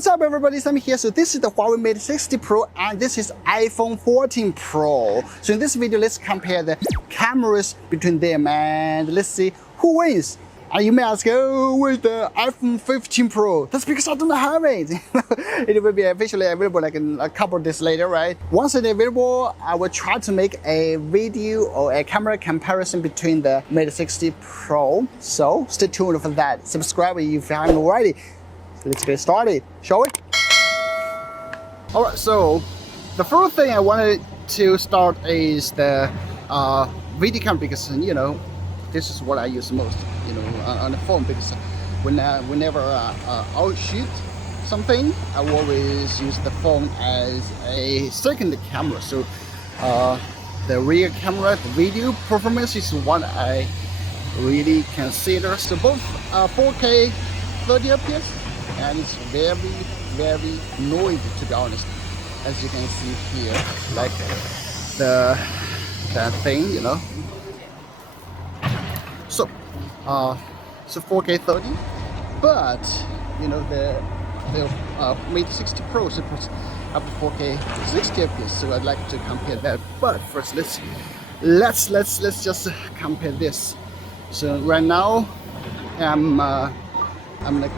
What's up everybody, Sami here. So this is the Huawei Mate 60 Pro and this is iPhone 14 Pro. So in this video, let's compare the cameras between them and let's see who wins. And you may ask, oh, where's the iPhone 15 Pro? That's because I don't have it. It will be officially available like in a couple of days later, right? Once it's available, I will try to make a video or a camera comparison between the Mate 60 Pro. So stay tuned for that. Subscribe if you haven't already. Let's get started, shall we? Alright, so the first thing I wanted to start is the video camera because, you know, this is what I use most, you know, on the phone because whenever I'll shoot something, I always use the phone as a second camera. So the rear camera, the video performance is what I really consider. So both 4K 30 FPS and it's very noisy, to be honest, as you can see here, like that thing, you know. So so 4K 30, but you know the Mate 60 Pro supports up to 4K 60 FPS, so I'd like to compare that. But first let's just compare this. So right now I'm like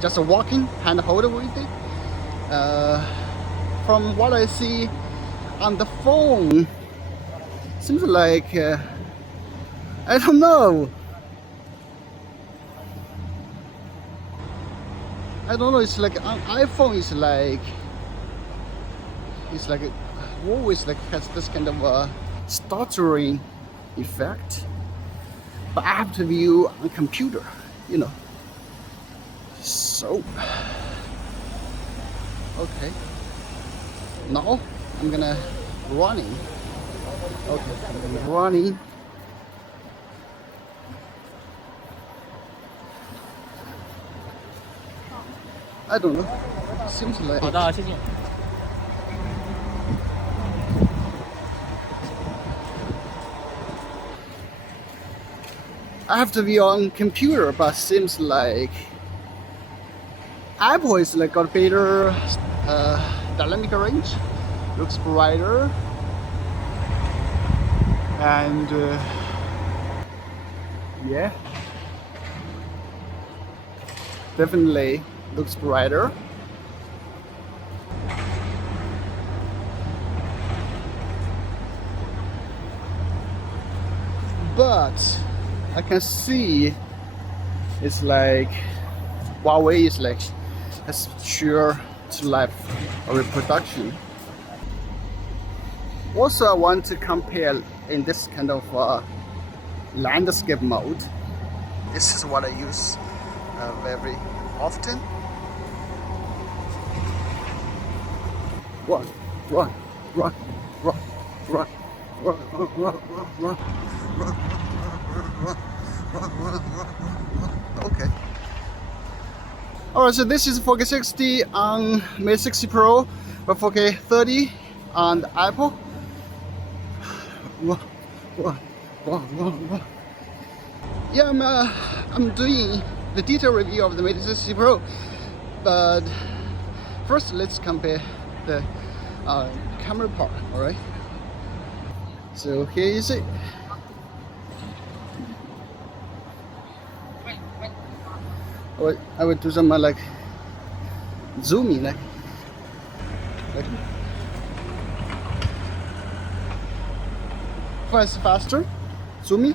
just walking, hand holder with it. From what I see on the phone, seems like I don't know. It's like on iPhone is like always like has this kind of stuttering effect, but I have to view on computer, you know. So okay, now I'm gonna running. Okay, I'm gonna running. I don't know. Seems like. 好的，谢谢。 I have to be on computer, but seems like Apple is like got better dynamic range, looks brighter, and yeah, definitely looks brighter. But I can see it's like Huawei is like has sure to life reproduction. Also, I want to compare in this kind of landscape mode. This is what I use very often. Run, run, run, run, run, run, run, run, run, run, run. Okay. Alright, so this is 4K 60 on Mate 60 Pro, but 4K 30 on the Apple. Yeah, I'm doing the detailed review of the Mate 60 Pro, but first let's compare the camera part. Alright, so here is it. I would do some like zooming, like faster, zooming.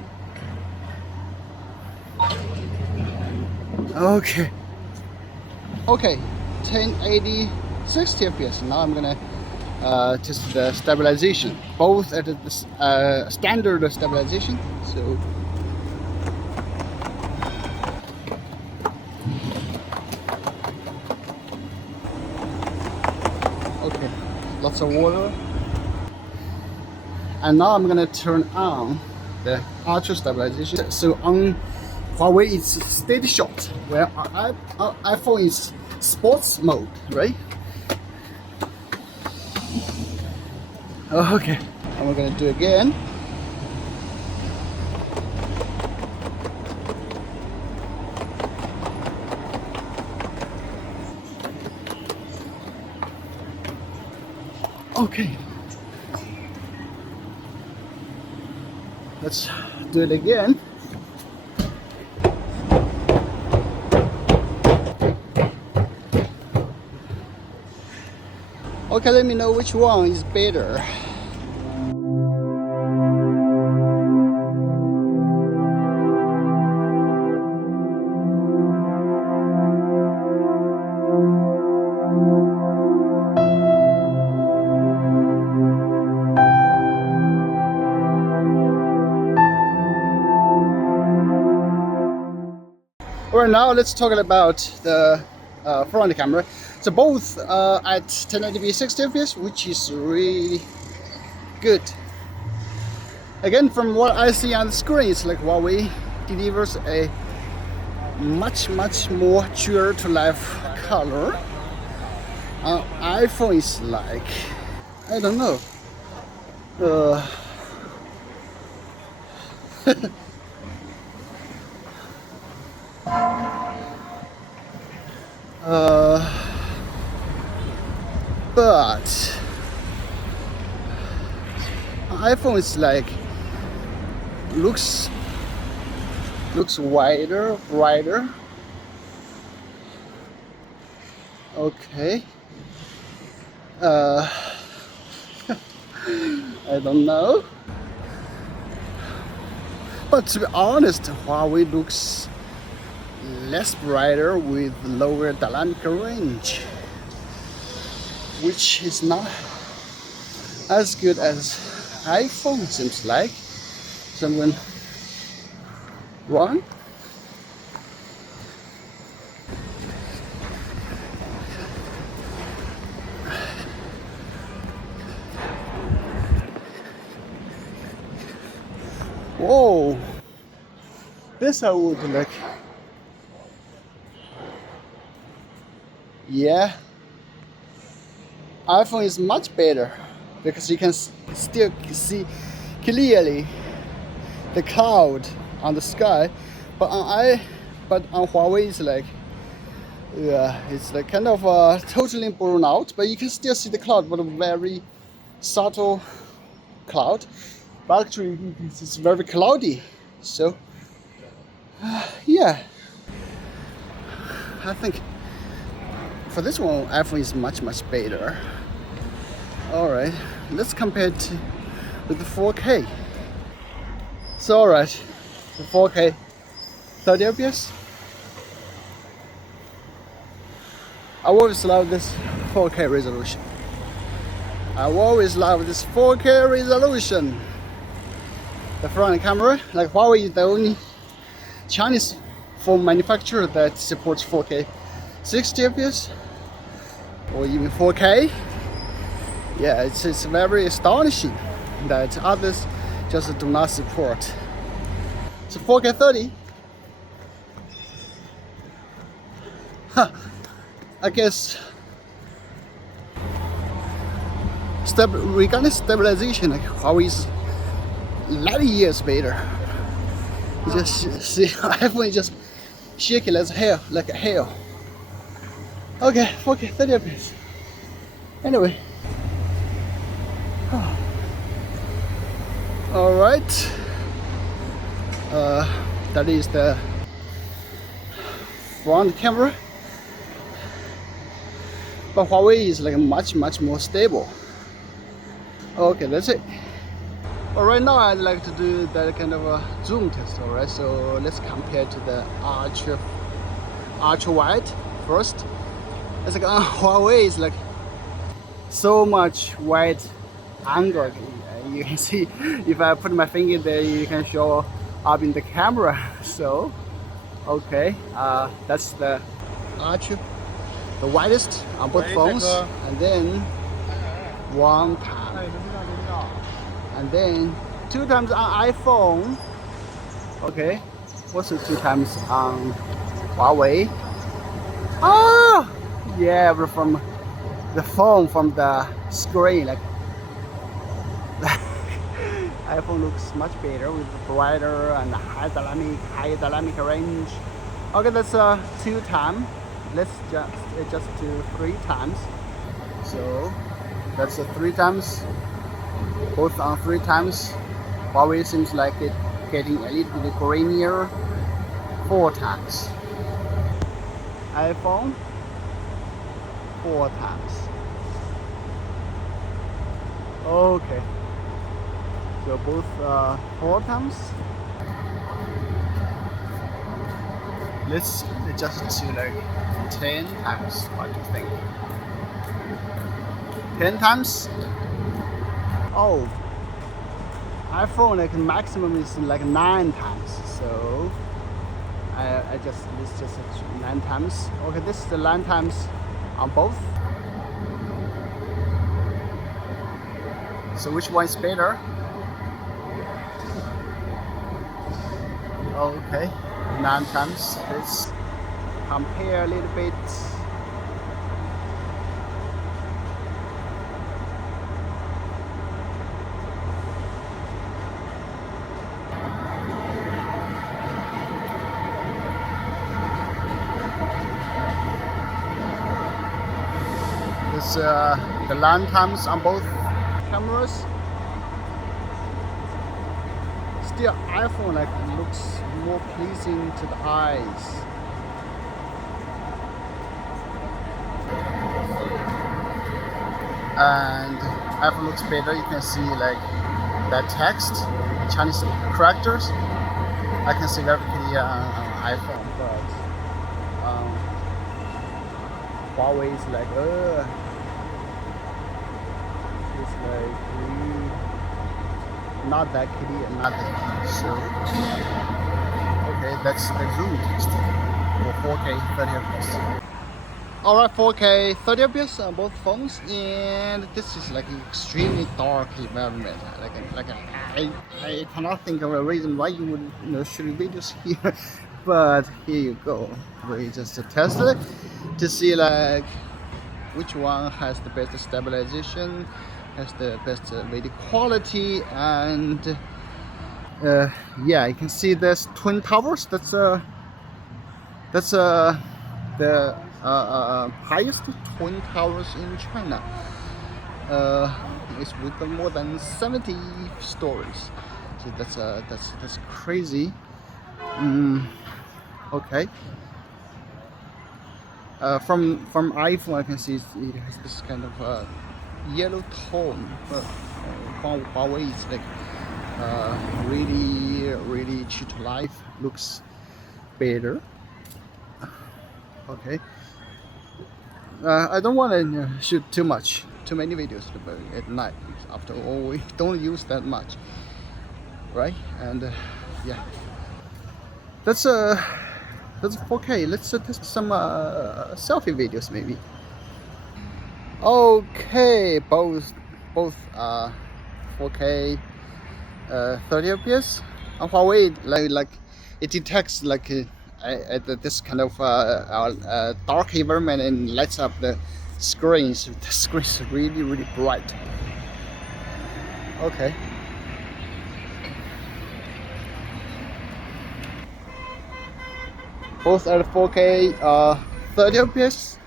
Okay, 1080 60 FPS. Now I'm gonna test the stabilization, both at the standard stabilization. So okay, lots of water. And now I'm gonna turn on the ultra stabilization. So on Huawei it's steady shot, where our iPhone is sports mode, right? Okay, and we're gonna do it again. Okay, let's do it again. Okay, let me know which one is better. Alright, now let's talk about the front camera. So both at 1080p 60 fps, which is really good. Again, from what I see on the screen, it's like Huawei delivers a much more true to life color. iPhone is like, I don't know. But iPhone is like looks wider, brighter. Okay. I don't know. But to be honest, Huawei looks less brighter with lower dynamic range, which is not as good as iPhone, seems like. Someone wrong? Whoa, this I would like. Yeah, iPhone is much better because you can still see clearly the cloud on the sky, but on Huawei it's like, yeah, it's like kind of totally blown out, but you can still see the cloud, but a very subtle cloud. But actually it's very cloudy, so yeah, I think for this one iPhone is much better. All right, let's compare it with the 4K. So all right, the 4K 30 fps. I always love this 4K resolution. I always love this 4K resolution. The front camera, like Huawei is the only Chinese phone manufacturer that supports 4K 60 fps or even 4K. Yeah, it's very astonishing that others just do not support. So 4K 30. Huh. I guess regarding stabilization, like Huawei is 90 years better. You just see iPhone is just shaky as hell, like hell. Okay, 4K 30 fps. Anyway. All right. That is the front camera. But Huawei is like much more stable. Okay, that's it. Alright, now I'd like to do that kind of a zoom test. Alright, so let's compare to the ultra wide first. It's like Huawei is like so much wide angle. You can see if I put my finger there, you can show up in the camera. So okay, that's the ultra, the widest on both phones, and then one time, and then 2 times on iPhone. Okay, what's the 2 times on Huawei? Ah, yeah, but from the phone, from the screen, like iPhone looks much better with brighter and high dynamic range. Okay, that's 2 times. Let's just adjust to 3 times. So That's a 3 times. Both on 3 times. Huawei seems like it getting a little bit grainier. 4 times. iPhone 4 times. Okay. So both 4 times. Let's adjust it to like 10 times. What do you think? 10 times? Oh, iPhone like maximum is like 9 times. So let's just 9 times. Okay, this is the 9 times on both. So which one is better? Okay, 9 times. Let's compare a little bit. This the 9 times on both cameras. Still, iPhone like looks more pleasing to the eyes. And iPhone looks better. You can see like that text, Chinese characters. I can see very clearly on iPhone, but Huawei is like, it's like really not that clear, not that clear. So, okay, that's the zoom test for 4K 30 FPS. Alright, 4K 30 FPS on both phones, and this is like an extremely dark environment. I cannot think of a reason why you would shoot videos here, but here you go. We just test it to see like which one has the best stabilization, has the best video quality, and yeah, you can see there's twin towers. That's the highest twin towers in China. It's with more than 70 stories. So that's crazy. Okay. From iPhone, I can see it has this kind of yellow tone. Huawei is like really true to life. Looks better. Okay. I don't want to shoot too many videos at night. After all, we don't use that much, right? And yeah, that's 4K. Let's test some selfie videos maybe. Okay, both 4K 30 FPS. On Huawei, like it detects like this kind of dark environment and lights up the screens. The screen is really bright. Okay. Both are 4K 30 FPS.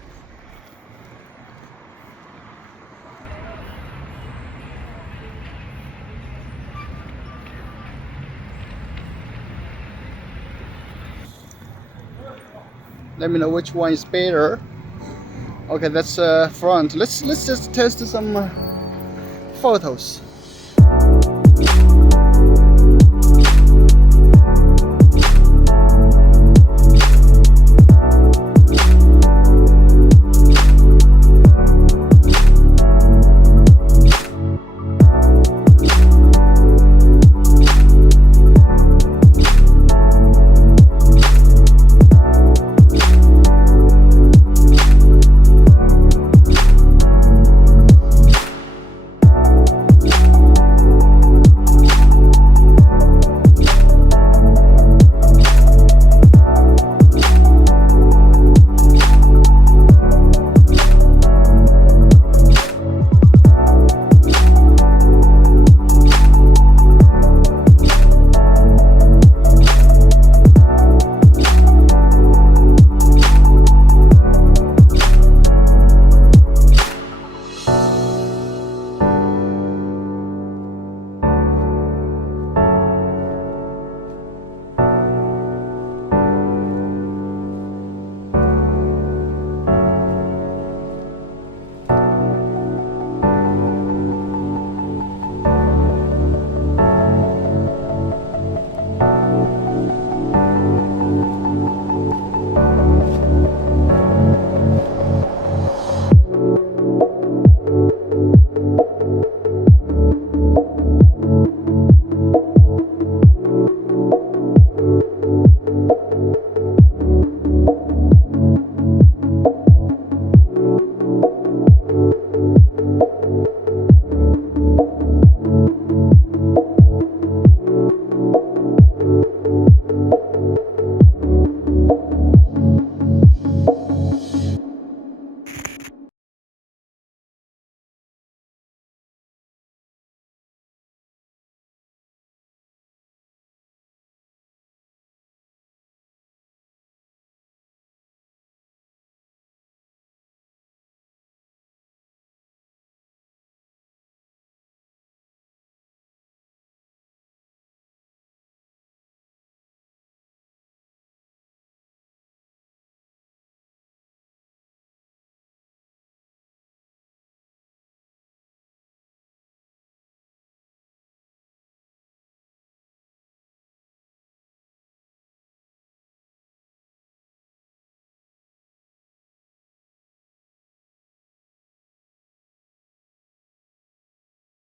Let me know which one is better. Okay, that's front. Let's just test some photos.